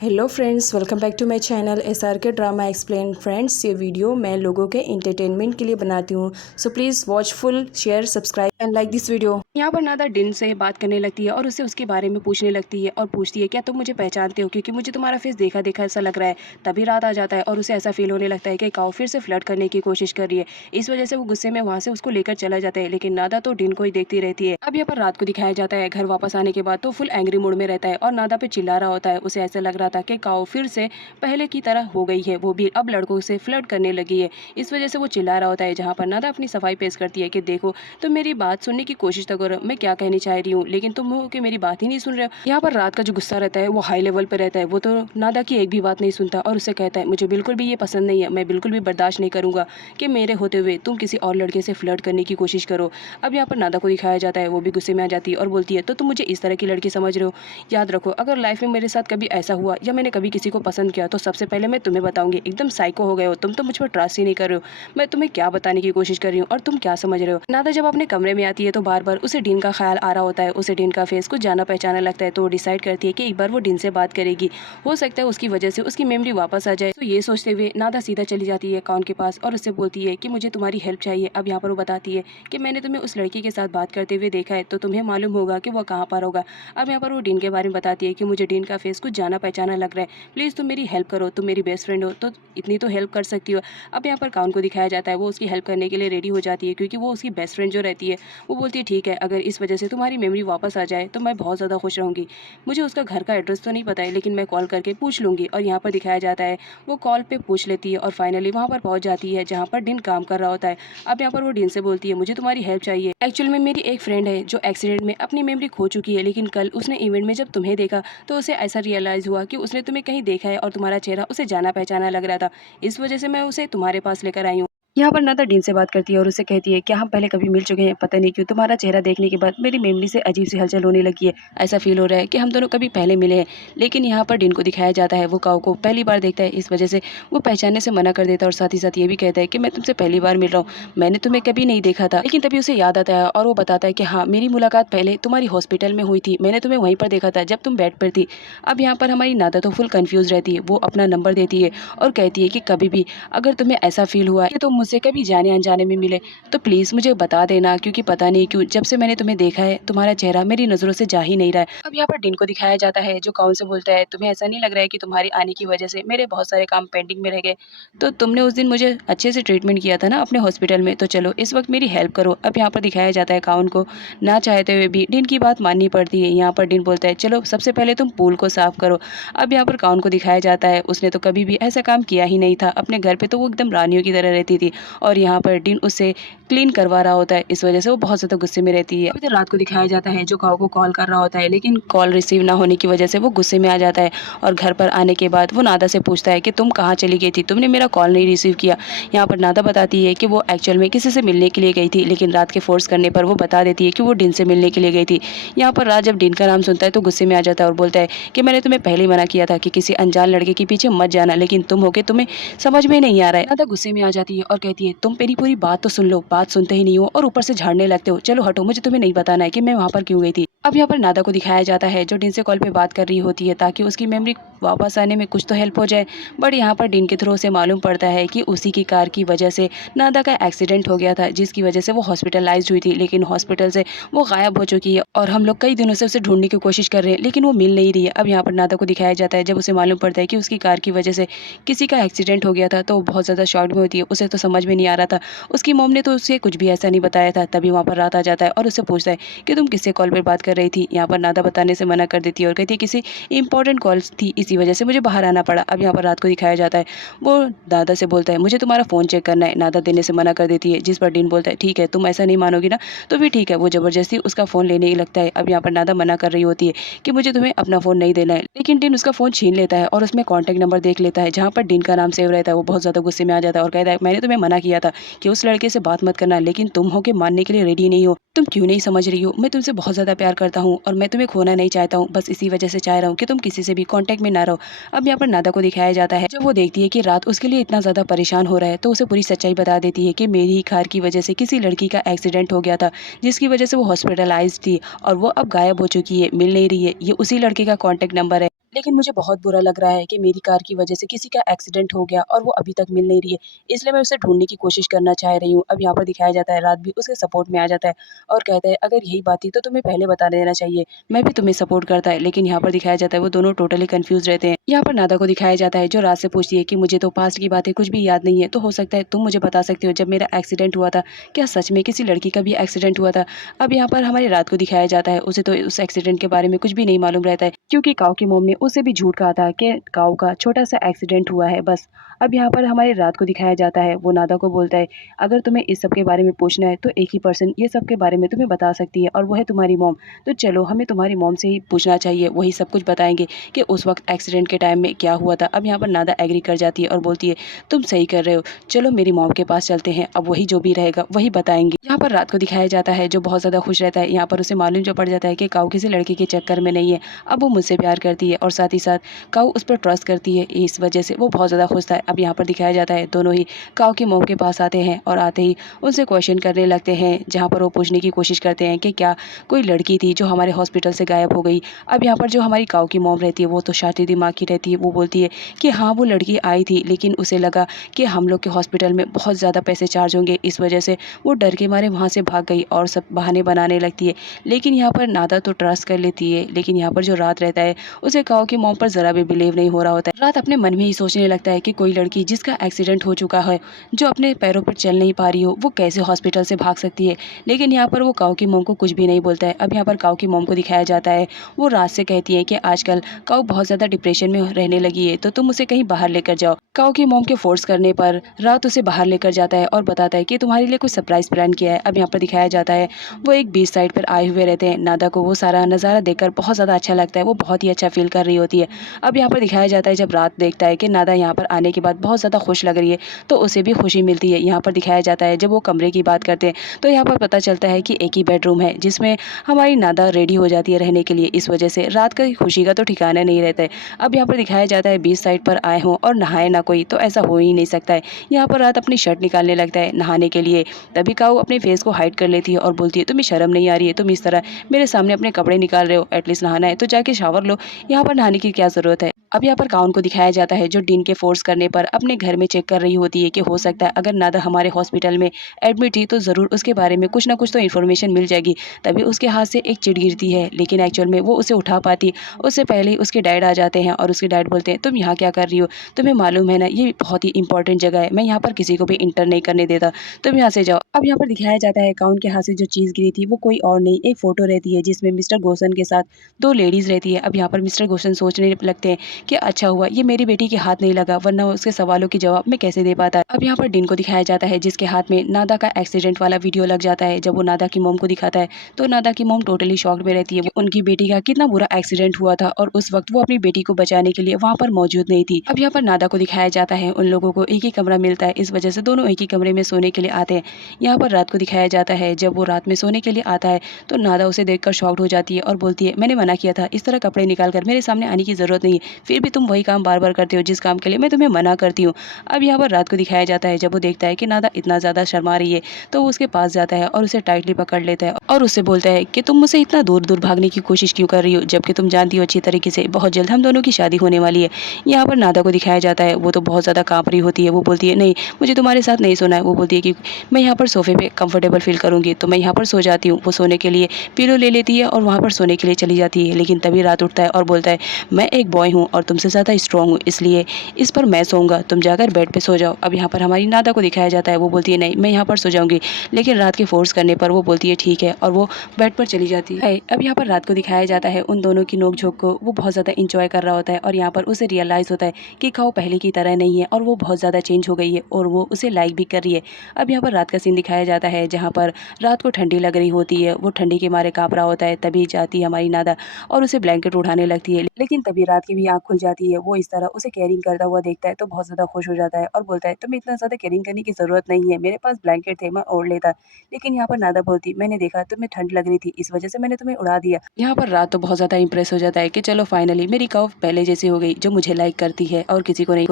Hello friends, welcome back to my channel SRK drama explain. Friends, ये video मैं लोगों के एंटरटेनमेंट के लिए बनाती हूँ, so please watch full, share, subscribe and like this video. यहाँ पर नादा डिन से बात करने लगती है और उससे उसके बारे में पूछने लगती है और पूछती है क्या तुम मुझे पहचानते हो, क्योंकि मुझे तुम्हारा फेस देखा देखा ऐसा लग रहा है। तभी रात आ जाता है और उसे ऐसा फील होने लगता है कि काओ फिर से फ्लर्ट करने की कोशिश कर रही है। इस वजह से वो गुस्से में वहाँ से उसको लेकर चला जाता है, लेकिन नादा तो डिन को ही देखती रहती है। अब यहाँ पर रात को दिखाया जाता है। घर वापस आने के बाद तो फुल एंग्री मूड में रहता है और नादा पे चिल्ला रहा होता है। उसे ऐसा लग रहा था कि काओ फिर से पहले की तरह हो गई है, वो भी अब लड़कों से फ्लर्ट करने लगी है। इस वजह से वो चिल्ला रहा होता है, जहाँ पर नादा अपनी सफाई पेश करती है कि देखो तुम मेरी बात सुनने की कोशिश तो करो, मैं क्या कहनी चाह रही हूँ, लेकिन तुम हो कि मेरी बात ही नहीं सुन रहे हो। यहाँ पर रात का जो गुस्सा रहता है वो हाई लेवल पर रहता है। वो तो नादा की एक भी बात नहीं सुनता और उससे कहता है मुझे बिल्कुल भी ये पसंद नहीं है, मैं बिल्कुल भी बर्दाश्त नहीं करूंगा कि मेरे होते हुए तुम किसी और लड़के से फ्लर्ट करने की कोशिश करो। अब यहाँ पर नादा को दिखाया जाता है, वो भी गुस्से में आ जाती है और बोलती है तो तुम मुझे इस तरह की लड़की समझ रहे हो। याद रखो, अगर लाइफ में मेरे साथ कभी ऐसा हुआ या मैंने कभी किसी को पसंद किया तो सबसे पहले मैं तुम्हें बताऊंगी। एकदम साइको हो गए हो तुम, तो मुझ पर ट्रस्ट ही नहीं कर रहे हो। मैं तुम्हें क्या बताने की कोशिश कर रही हूँ और तुम क्या समझ रहे हो। नादा जब अपने कमरे में आती है तो बार बार उसे डीन का ख्याल आ रहा होता है। उसे डीन का फेस कुछ जाना पहचाना लगता है, तो वो डिसाइड करती है कि एक बार वो डीन से बात करेगी। हो सकता है उसकी वजह से उसकी मेमोरी वापस आ जाए। तो ये सोचते हुए नादा सीधा चली जाती है काउन के पास और उससे बोलती है कि मुझे तुम्हारी हेल्प चाहिए। अब यहाँ पर वो बताती है कि मैंने तुम्हें उस लड़की के साथ बात करते हुए देखा है, तो तुम्हें मालूम होगा कि वो कहाँ पर होगा। अब यहाँ पर वो डीन के बारे में बताती है कि मुझे डीन का फेस कुछ जाना पहचाना लग रहा है, प्लीज़ तुम मेरी हेल्प करो, तुम मेरी बेस्ट फ्रेंड हो तो इतनी तो हेल्प कर सकती हो। अब यहाँ पर काउन को दिखाया जाता है, वो उसकी हेल्प करने के लिए रेडी हो जाती है, क्योंकि वो उसकी बेस्ट फ्रेंड जो रहती है वो बोलती है ठीक है, अगर इस वजह से तुम्हारी मेमोरी वापस आ जाए तो मैं बहुत ज़्यादा खुश रहूँगी। मुझे उसका घर का एड्रेस तो नहीं पता है, लेकिन मैं कॉल करके पूछ लूँगी। और यहाँ पर दिखाया जाता है वो कॉल पे पूछ लेती है और फाइनली वहाँ पर पहुँच जाती है जहाँ पर डिन काम कर रहा होता है। अब यहाँ पर वो डिन से बोलती है मुझे तुम्हारी हेल्प चाहिए। एक्चुअल में मेरी एक फ्रेंड है जो एक्सीडेंट में अपनी मेमोरी खो चुकी है, लेकिन कल उसने इवेंट में जब तुम्हें देखा तो उसे ऐसा रियलाइज़ हुआ कि उसने तुम्हें कहीं देखा है और तुम्हारा चेहरा उसे जाना पहचाना लग रहा था। इस वजह से मैं उसे तुम्हारे पास लेकर आई हूँ। यहाँ पर नादा डीन से बात करती है और उससे कहती है क्या हम पहले कभी मिल चुके हैं, पता नहीं क्यों तुम्हारा चेहरा देखने के बाद मेरी मेमोरी से अजीब सी हलचल होने लगी है। ऐसा फील हो रहा है कि हम दोनों कभी पहले मिले हैं। लेकिन यहाँ पर डीन को दिखाया जाता है वो काओ को पहली बार देखता है, इस वजह से वो पहचानने से मना कर देता है और साथ ही साथ ये भी कहता है कि मैं तुमसे पहली बार मिल रहा हूँ, मैंने तुम्हें कभी नहीं देखा था। लेकिन तभी उसे याद आता है और वो बताता है कि हाँ, मेरी मुलाकात पहले तुम्हारी हॉस्पिटल में हुई थी, मैंने तुम्हें वहीं पर देखा था जब तुम बेड पर थी। अब यहाँ पर हमारी नादा तो फुल कन्फ्यूज रहती है। वो अपना नंबर देती है और कहती है कि कभी भी अगर तुम्हें ऐसा फील हुआ कि तुम मुझसे कभी जाने अनजाने में मिले तो प्लीज़ मुझे बता देना, क्योंकि पता नहीं क्यों जब से मैंने तुम्हें देखा है तुम्हारा चेहरा मेरी नज़रों से जा ही नहीं रहा है। अब यहाँ पर डिन को दिखाया जाता है जो काउन से बोलता है तुम्हें ऐसा नहीं लग रहा है कि तुम्हारे आने की वजह से मेरे बहुत सारे काम पेंडिंग में रह गए, तो तुमने उस दिन मुझे अच्छे से ट्रीटमेंट किया था ना अपने हॉस्पिटल में, तो चलो इस वक्त मेरी हेल्प करो। अब यहाँ पर दिखाया जाता है काउन को ना चाहते हुए भी डिन की बात माननी पड़ती है। यहाँ पर डिन बोलता है चलो सबसे पहले तुम पूल को साफ करो। अब यहाँ पर काउन को दिखाया जाता है उसने तो कभी भी ऐसा काम किया ही नहीं था। अपने घर पे तो वो एकदम रानियों की तरह रहती थी और यहाँ पर डिन उससे क्लीन करवा रहा होता है, इस वजह से वो बहुत ज़्यादा गुस्से में रहती है। अभी तो रात को दिखाया जाता है जो काओ को कॉल कर रहा होता है, लेकिन कॉल रिसीव ना होने की वजह से वो गुस्से में आ जाता है और घर पर आने के बाद वो नादा से पूछता है कि तुम कहाँ चली गई थी, तुमने मेरा कॉल नहीं रिसीव किया। यहाँ पर नादा बताती है कि वो एक्चुअल में किसी से मिलने के लिए गई थी, लेकिन रात के फोर्स करने पर वो बता देती है कि वो डिन से मिलने के लिए गई थी। यहाँ पर रात जब डिन का नाम सुनता है तो गुस्से में आ जाता है और बोलता है कि मैंने तुम्हें पहले ही मना किया था कि किसी अनजान लड़के के पीछे मत जाना, लेकिन तुम हो के तुम्हें समझ में नहीं आ रहा है। नादा गुस्से में आ जाती है और कहती है तुम मेरी पूरी बात तो सुन लो, बात सुनते ही नहीं हो और ऊपर से झाड़ने लगते हो, चलो हटो, मुझे तुम्हें नहीं बताना है कि मैं वहाँ पर क्यों गई थी। अब यहाँ पर नादा को दिखाया जाता है जो डिन से कॉल पे बात कर रही होती है ताकि उसकी मेमोरी वापस आने में कुछ तो हेल्प हो जाए। बट यहाँ पर डिन के थ्रू से मालूम पड़ता है कि उसी की कार की वजह से नादा का एक्सीडेंट हो गया था, जिसकी वजह से वो हॉस्पिटलाइज्ड हुई थी, लेकिन हॉस्पिटल से वो गायब हो चुकी है और हम लोग कई दिनों से उसे ढूंढने की कोशिश कर रहे हैं, लेकिन वो मिल नहीं रही है। अब यहाँ पर नादा को दिखाया जाता है जब उसे मालूम पड़ता है कि उसकी कार की वजह से किसी का एक्सीडेंट हो गया था, तो वो बहुत ज़्यादा शॉक में होती है। उसे तो समझ में नहीं आ रहा था, उसकी मॉम ने तो उसे कुछ भी ऐसा नहीं बताया था। तभी वहाँ पर रात आ जाता है और उससे पूछता है कि तुम किससे कॉल पर बात कर रही थी। यहाँ पर नादा बताने से मना कर देती है और कहती है किसी इंपॉर्टेंट कॉल्स थी, इसी वजह से मुझे बाहर आना पड़ा। अब यहाँ पर रात को दिखाया जाता है वो दादा से बोलता है मुझे तुम्हारा फ़ोन चेक करना है। नादा देने से मना कर देती है, जिस पर डीन बोलता है ठीक है, तुम ऐसा नहीं मानोगी ना, तो फिर ठीक है। वो ज़बरदस्ती उसका फ़ोन लेने ही लगता है। अब यहाँ पर नादा मना कर रही होती है कि मुझे तुम्हें अपना फ़ोन नहीं देना है, लेकिन डीन उसका फ़ोन छीन लेता है और उसमें कॉन्टैक्ट नंबर देख लेता है जहाँ पर डीन का नाम सेव रहता है। वो बहुत ज़्यादा गुस्से में आ जाता है और कहता है मैंने तुम्हें मना किया था कि उस लड़के से बात मत करना, लेकिन तुम हो के मानने के लिए रेडी नहीं हो। तुम क्यों नहीं समझ रही हो, मैं तुमसे बहुत ज़्यादा प्यार करता हूँ और मैं तुम्हें खोना नहीं चाहता हूँ, बस इसी वजह से चाह रहा हूँ कि तुम किसी से भी कांटेक्ट में ना रहो। अब यहाँ पर नादा को दिखाया जाता है जब वो देखती है कि रात उसके लिए इतना ज़्यादा परेशान हो रहा है, तो उसे पूरी सच्चाई बता देती है कि मेरी ही कार की वजह से किसी लड़की का एक्सीडेंट हो गया था, जिसकी वजह से वो हॉस्पिटलाइज्ड थी और वो अब गायब हो चुकी है, मिल नहीं रही है। ये उसी लड़के का कॉन्टैक्ट नंबर है। लेकिन मुझे बहुत बुरा लग रहा है कि मेरी कार की वजह से किसी का एक्सीडेंट हो गया और वो अभी तक मिल नहीं रही है, इसलिए मैं उसे ढूँढने की कोशिश करना चाह रही हूँ। अब यहाँ पर दिखाया जाता है रात भी उसके सपोर्ट में आ जाता है और कहता है अगर यही बात थी तो तुम्हें पहले बता देना चाहिए, मैं भी तुम्हें सपोर्ट करता है। लेकिन यहाँ पर दिखाया जाता है वो दोनों टोटली कन्फ्यूज़ रहते हैं। यहाँ पर नादा को दिखाया जाता है जो रात से पूछती है कि मुझे तो पास्ट की बातें कुछ भी याद नहीं है, तो हो सकता है तुम मुझे बता सकते हो जब मेरा एक्सीडेंट हुआ था, क्या सच में किसी लड़की का भी एक्सीडेंट हुआ था? अब यहाँ पर हमारी रात को दिखाया जाता है, उसे तो उस एक्सीडेंट के बारे में कुछ भी नहीं मालूम रहता है, क्योंकि काऊ की मॉम ने उसे भी झूठ कहा था कि काऊ का छोटा-सा एक्सीडेंट हुआ है बस। अब यहाँ पर हमारी रात को दिखाया जाता है, वो नादा को बोलता है, "अगर तुम्हें इस सब के बारे में पूछना है, तो एक ही पर्सन ये सब के बारे में तुम्हें बता सकती है और वो है तुम्हारी मॉम। तो चलो हमें तुम्हारी मॉम से ही पूछना चाहिए, वही सब कुछ बताएँगे कि उस वक़्त एक्सीडेंट के टाइम में क्या हुआ था।" अब यहाँ पर नादा एग्री कर जाती है और बोलती है, "तुम सही कर रहे हो, चलो मेरी मॉम के पास चलते हैं, अब वही जो भी रहेगा वही बताएँगी।" यहाँ पर रात को दिखाया जाता है जो बहुत ज़्यादा खुश रहता है, यहाँ पर उसे मालूम जो पड़ जाता है कि काऊ किसी लड़के के चक्कर में नहीं है, अब वो मुझसे प्यार करती है और साथ ही साथ काऊ उस पर ट्रस्ट करती है, इस वजह से वो बहुत ज़्यादा खुश था। अब यहाँ पर दिखाया जाता है दोनों ही काऊ की मॉम के पास आते हैं और आते ही उनसे क्वेश्चन करने लगते हैं, जहाँ पर वो पूछने की कोशिश करते हैं कि क्या कोई लड़की थी जो हमारे हॉस्पिटल से गायब हो गई। अब यहाँ पर जो हमारी काऊ की मॉम रहती है वो तो शातिर दिमाग की रहती है, वो बोलती है कि हाँ वो लड़की आई थी, लेकिन उसे लगा कि हम लोग के हॉस्पिटल में बहुत ज़्यादा पैसे चार्ज होंगे, इस वजह से वो डर के मारे वहाँ से भाग गई और सब बहाने बनाने लगती है। लेकिन यहाँ पर नादा तो ट्रस्ट कर लेती है, लेकिन यहाँ पर जो रात रहता है उसे काऊ की मॉम पर ज़रा भी बिलीव नहीं हो रहा होता है। रात अपने मन में ही सोचने लगता है कि कोई लड़की जिसका एक्सीडेंट हो चुका है, जो अपने पैरों पर चल नहीं पा रही हो, वो कैसे हॉस्पिटल से भाग सकती है। लेकिन यहाँ पर वो काऊ की मॉम को कुछ भी नहीं बोलता है। अब यहाँ पर काऊ की मॉम को दिखाया जाता है, वो रात से कहती है कि आजकल काऊ बहुत ज़्यादा डिप्रेशन में रहने लगी है, तो तुम उसे कहीं बाहर लेकर जाओ। काऊ की मॉम के फोर्स करने पर रात उसे बाहर लेकर जाता है और बताता है कि तुम्हारे लिए कुछ सरप्राइज प्लान किया है। अब यहाँ पर दिखाया जाता है वो एक बीच साइड पर आए हुए रहते हैं। नादा को वो सारा नज़ारा देखकर बहुत ज़्यादा अच्छा लगता है, वो बहुत ही अच्छा फील कर रही होती है। अब यहाँ पर दिखाया जाता है जब रात देखता है कि नादा यहाँ पर आने के बाद बहुत ज़्यादा खुश लग रही है, तो उसे भी खुशी मिलती है। यहाँ पर दिखाया जाता है जब वो कमरे की बात करते हैं, तो यहाँ पर पता चलता है कि एक ही बेडरूम है जिसमें हमारी नादा रेडी हो जाती है रहने के लिए, इस वजह से रात का खुशी का तो ठिकाना नहीं रहता है। अब यहाँ पर दिखाया जाता है बीच साइड पर आए हों और नहाए ना कोई, तो ऐसा हो ही नहीं सकता है। यहाँ पर रात अपनी शर्ट निकालने लगता है नहाने के लिए, तभी काऊ अपने फेस को हाइड कर लेती है और बोलती है, तुम्हें शर्म नहीं आ रही है, तुम इस तरह मेरे सामने अपने कपड़े निकाल रहे हो, एटलीस्ट नहाना है तो जाके शावर लो, यहाँ पर नहाने की क्या ज़रूरत है। अब यहाँ पर काउन को दिखाया जाता है जो डीन के फोर्स करने पर अपने घर में चेक कर रही होती है कि हो सकता है अगर नादा हमारे हॉस्पिटल में एडमिट थी तो ज़रूर उसके बारे में कुछ ना कुछ तो इन्फॉर्मेशन मिल जाएगी। तभी उसके हाथ से एक चिट गिरती है, लेकिन एक्चुअल में वो उसे उठा पाती उससे पहले ही उसके डैड आ जाते हैं और उसके डैड बोलते हैं, तुम यहाँ क्या कर रही हो, तुम्हें मालूम है ना ये बहुत ही इंपॉर्टेंट जगह है, मैं यहाँ पर किसी को भी इंटर नहीं करने देता, तुम यहाँ से जाओ। अब यहाँ पर दिखाया जाता है काउन के हाथ से जो चीज़ गिरी थी वो कोई और नहीं, एक फ़ोटो रहती है जिसमें मिस्टर गोसन के साथ दो लेडीज़ रहती है। अब यहाँ पर मिस्टर गोसन सोचने लगते हैं कि अच्छा हुआ ये मेरी बेटी के हाथ नहीं लगा, वरना उसके सवालों के जवाब मैं कैसे दे पाता। अब यहाँ पर डिन को दिखाया जाता है जिसके हाथ में नादा का एक्सीडेंट वाला वीडियो लग जाता है। जब वो नादा की मॉम को दिखाता है तो नादा की मॉम टोटली शॉक्ड में रहती है, उनकी बेटी का कितना बुरा एक्सीडेंट हुआ था और उस वक्त वो अपनी बेटी को बचाने के लिए वहाँ पर मौजूद नहीं थी। अब यहाँ पर नादा को दिखाया जाता है उन लोगों को एक ही कमरा मिलता है, इस वजह से दोनों एक ही कमरे में सोने के लिए आते हैं। यहाँ पर रात को दिखाया जाता है जब वो रात में सोने के लिए आता है तो नादा उसे देखकर शॉक्ड हो जाती है और बोलती है, मैंने मना किया था इस तरह कपड़े निकाल कर मेरे सामने आने की ज़रूरत नहीं है, फिर भी तुम वही काम बार बार करते हो जिस काम के लिए मैं तुम्हें मना करती हूँ। अब यहाँ पर रात को दिखाया जाता है जब वो देखता है कि नादा इतना ज़्यादा शर्मा रही है तो वो उसके पास जाता है और उसे टाइटली पकड़ लेता है और उससे बोलता है कि तुम मुझसे इतना दूर दूर भागने की कोशिश क्यों कर रही हो, जबकि तुम जानती हो अच्छी तरीके से बहुत जल्द हम दोनों की शादी होने वाली है। यहाँ पर नादा को दिखाया जाता है वो तो बहुत ज़्यादा काँप रही होती है, वो बोलती है नहीं मुझे तुम्हारे साथ नहीं सोना है, वो बोलती है कि मैं यहाँ पर सोफे पे कंफर्टेबल फील करूँगी तो मैं यहाँ पर सो जाती हूँ। वो सोने के लिए पिलो ले लेती है और वहाँ पर सोने के लिए चली जाती है, लेकिन तभी रात उठता है और बोलता है मैं एक बॉय हूँ और तुमसे ज़्यादा स्ट्रॉन्ग हूँ, इसलिए इस पर मैं सोऊंगा, तुम जाकर बेड पे सो जाओ। अब यहाँ पर हमारी नादा को दिखाया जाता है वो बोलती है नहीं मैं यहाँ पर सो जाऊँगी, लेकिन रात के फोर्स करने पर वो बोलती है ठीक है और वो बेड पर चली जाती है। अब यहाँ पर रात को दिखाया जाता है उन दोनों की नोक-झोंक को, वो बहुत ज़्यादा इंजॉय कर रहा होता है और यहाँ पर उसे रियलाइज़ होता है कि खाओ पहले की तरह नहीं है और वो बहुत ज़्यादा चेंज हो गई है और वो उसे लाइक भी कर रही है। अब यहाँ पर रात का सीन दिखाया जाता है जहाँ पर रात को ठंडी लग रही होती है, वो ठंडी के मारे काँप रहा होता है, तभी जाती है हमारी नादा और उसे ब्लैंकेट उठाने लगती है, लेकिन तभी रात की भी आँख खुल जाती है। वो इस तरह उसे केयरिंग करता हुआ देखता है तो बहुत ज़्यादा खुश हो जाता है और बोलता है तुम्हें इतना ज़्यादा केयरिंग करने की ज़रूरत नहीं है, मेरे पास ब्लैंकेट थे मैं ओढ़ लेता। लेकिन यहाँ पर नादा बोलती मैंने देखा तुम्हें ठंड लग रही थी इस वजह से मैंने तुम्हें उड़ा दिया। यहाँ पर रात तो बहुत ज़्यादा इंप्रेस हो जाता है कि चलो फाइनली मेरी काऊ पहले जैसी हो गई, जो मुझे लाइक करती है और किसी को नहीं।